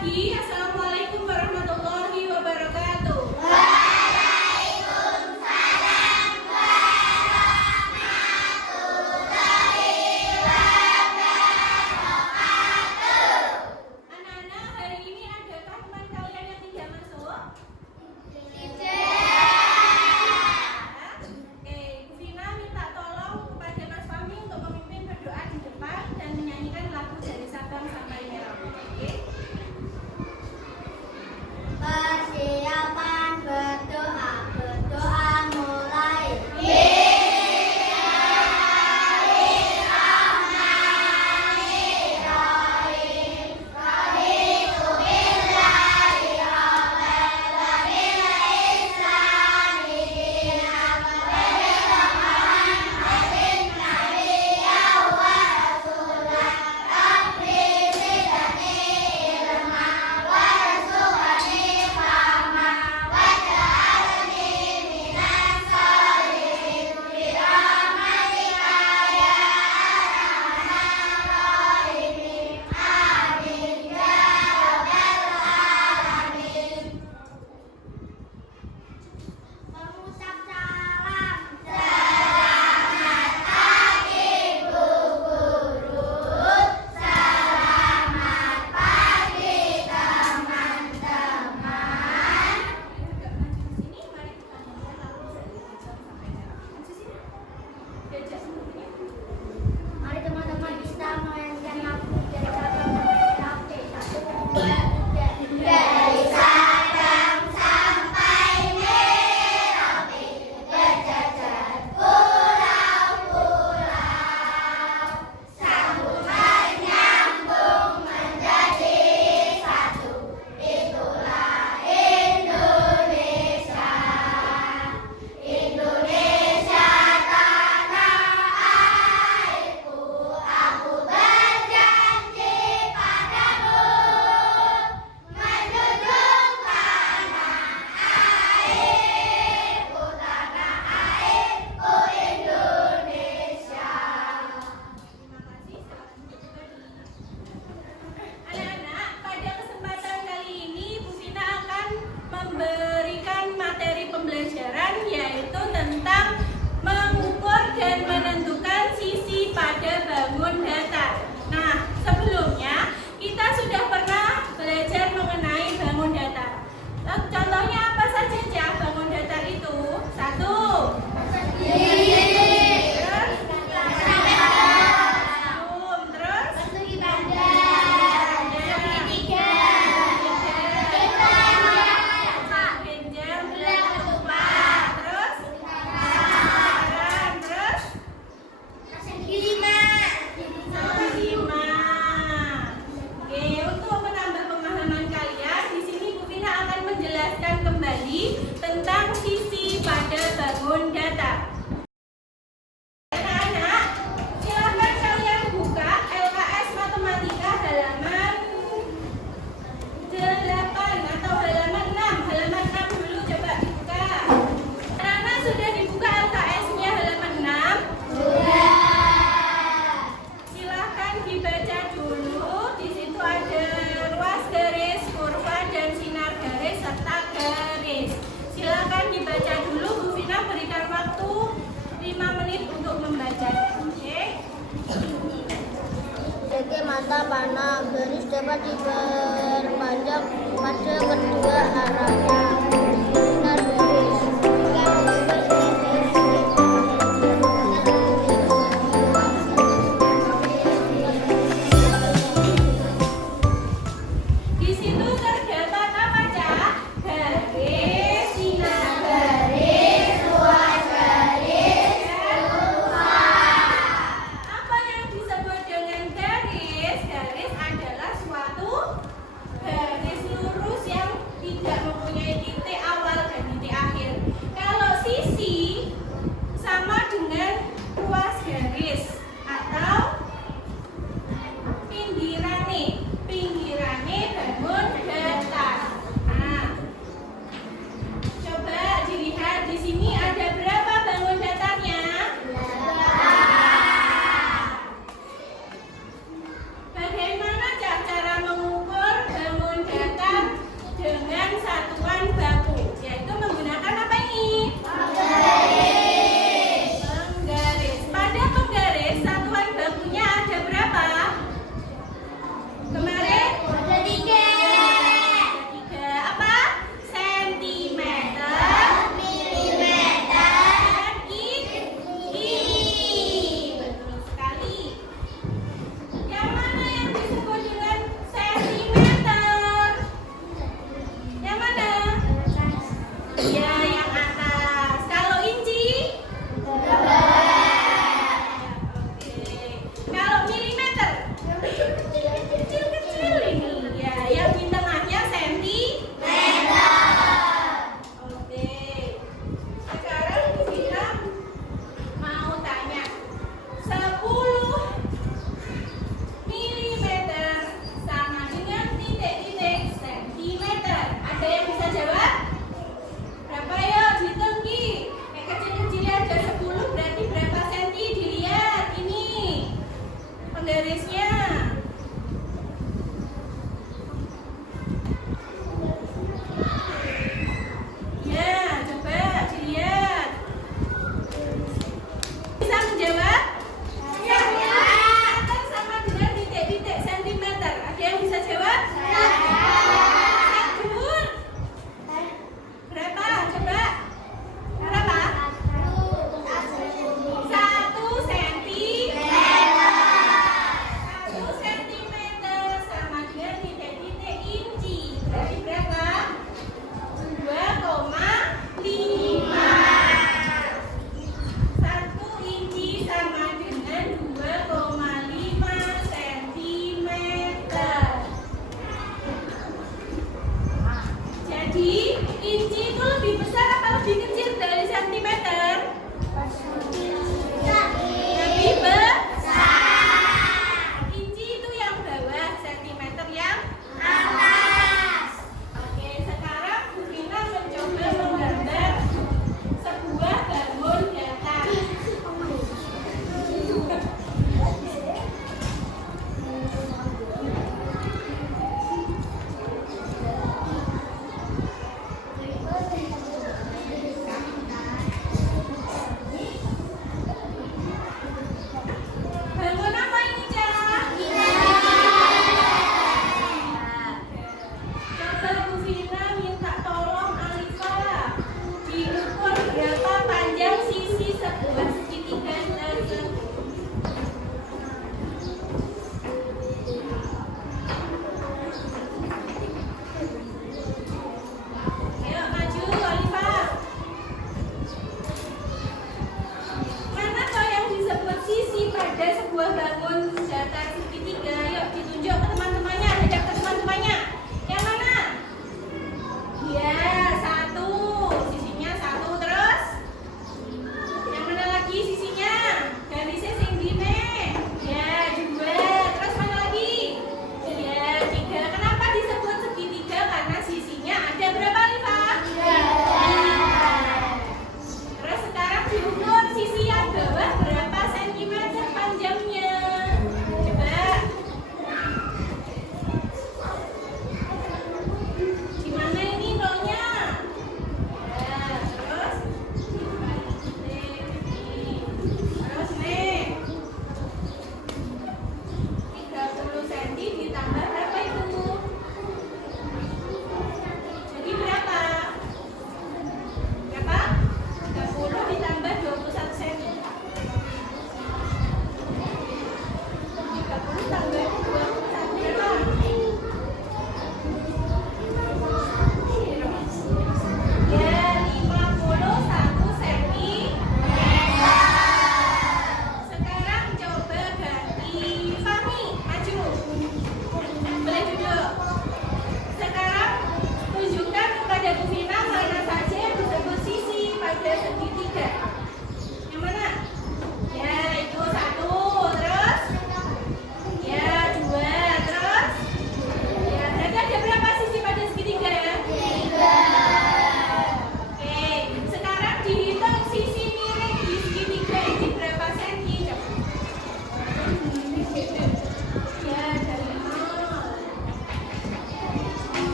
pagi. Assalamualaikum warahmatullahi wabarakatuh. Anak-anak, hari ini adakah teman kalian yang tidak masuk? Oke, Bu Vina minta tolong kepada Mas Fahmi untuk memimpin berdoa di depan dan menyanyikan lagu dari Sabang sampai Merauke. Oke? Persiapan berdoa, berdoa mulai. Mengucap salam. Selamat pagi Bu Guru. Selamat pagi teman-teman. Agak maju ke sini, mari kita nyanyikan lagu dari Sabang sampai Merauke. Maju sini. Diajak semuanya. Mari teman-teman kita menyanyikan lagu dari Sabang sampai Merauke. 1, 2, 3. Dari Sabang sampai Merauke, berjajar pulau-pulau, sambung menyambung menjadi satu. Itulah Indonesia. Indonesia tanah airku, aku berjanji padamu, menjunjung tanah airku, Indonesia. Terima kasih. Anak-anak, pada kesempatan kali ini Bu Vina akan memberikan materi pembelajaran yaitu tentang mengukur dan menentukan sisi pada bangun datar. Nah, sebelumnya kita sudah pernah belajar mengenai bangun datar. Contohnya apa saja Cak bangun datar itu? 1. Terus? Genjang ketupat. Terus? Terus? Lima. Oke, untuk menambah pemahaman kalian, di sini Bu Vina akan menjelaskan kembali tentang sisi pada bangun datar. Anak-anak, silakan kalian buka LKS Matematika halaman 8 atau halaman 6. Halaman 6 dulu coba dibuka. Anak-anak sudah dibuka LKS-nya halaman 6? Silahkan dibaca dulu. Di situ ada ruas garis, kurva, dan sinar garis serta garis. Silahkan dibaca dulu. Bu Vina berikan waktu 5 menit untuk membaca. Oke? Jadi mata panah garis dapat diperpanjang pada kedua arahnya. Sinar garis. Di situ terdapat apa, Cak? Garis, sinar garis, ruas garis, kurva. Apa yang disebut dengan garis? Garis adalah suatu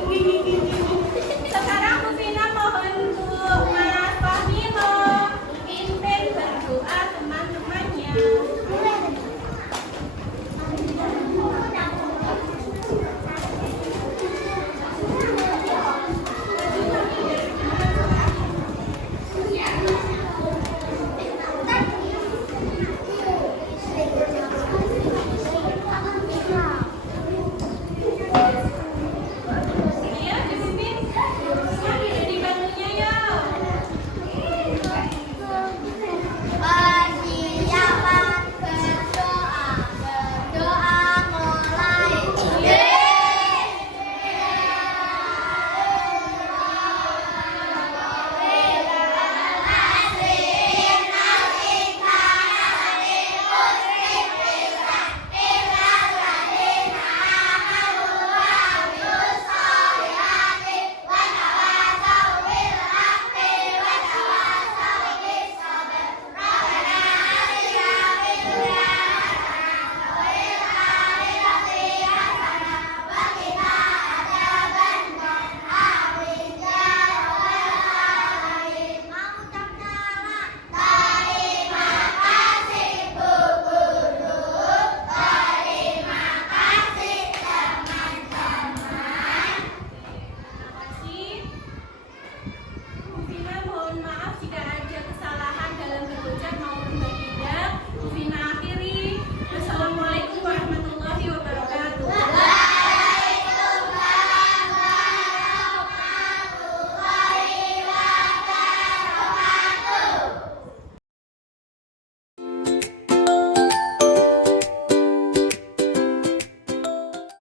Wih,